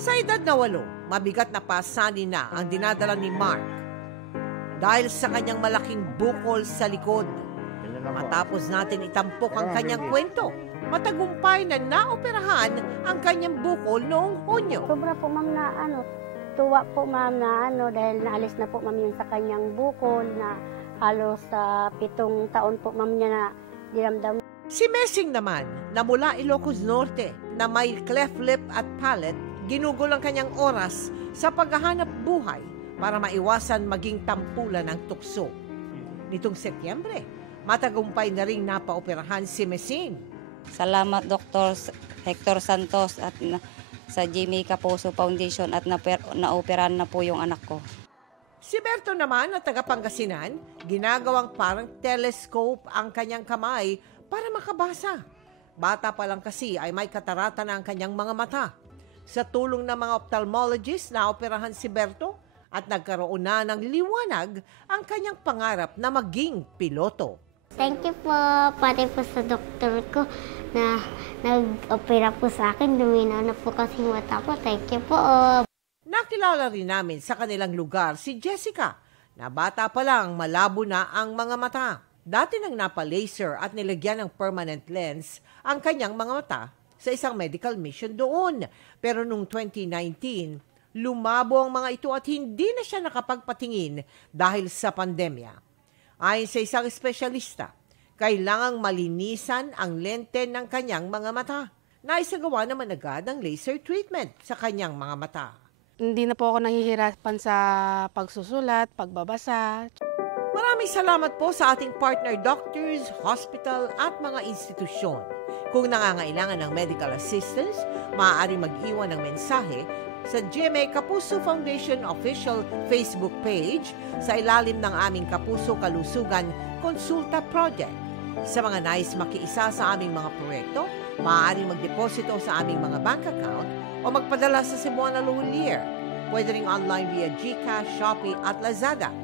Sa edad na 8, mabigat na pasanin na ang dinadala ni Mark dahil sa kanyang malaking bukol sa likod. Matapos natin itampok ang kanyang kwento, matagumpay na naoperahan ang kanyang bukol noong Hunyo. Sobra po ma'am na tuwa po ma'am na dahil naalis na po ma'am yun sa kanyang bukol na halos sa 7 taon po ma'am niya na diramdam. Si Messing naman, na mula Ilocos Norte, na may cleft lip at palate, ginugol ang kanyang oras sa paghahanap buhay para maiwasan maging tampulan ng tukso. Nitong Setyembre, matagumpay na ring napaoperahan si Messing. Salamat Dr. Hector Santos at sa Jimmy Kapuso Foundation at naoperahan na po yung anak ko. Si Berto naman na taga Pangasinan, ginagawang parang telescope ang kanyang kamay para makabasa. Bata pa lang kasi ay may katarata na ang kanyang mga mata. Sa tulong ng mga ophthalmologist, naoperahan si Berto at nagkaroon na ng liwanag ang kanyang pangarap na maging piloto. Thank you po, pati po sa doktor ko na nag-opera po sa akin. Luminaw na po kasi mata ko. Thank you po. Nakilala rin namin sa kanilang lugar si Jessica, na bata pa lang malabo na ang mga mata. Dati nang napa-laser at nilagyan ng permanent lens ang kanyang mga mata sa isang medical mission doon. Pero noong 2019, lumabo ang mga ito at hindi na siya nakapagpatingin dahil sa pandemya. Ayon sa isang espesyalista, kailangang malinisan ang lente ng kanyang mga mata. Naisagawa naman agad ang laser treatment sa kanyang mga mata. Hindi na po ako nahihirapan sa pagsusulat, pagbabasa. Maraming salamat po sa ating partner doctors, hospital at mga institusyon. Kung nangangailangan ng medical assistance, maaari mag-iwan ng mensahe sa GMA Kapuso Foundation official Facebook page sa ilalim ng aming Kapuso Kalusugan Konsulta Project. Sa mga nais makiisa sa aming mga proyekto, maaari magdeposito sa aming mga bank account o magpadala sa Cebuana Lulier. Pwede ring online via GCash, Shopee at Lazada.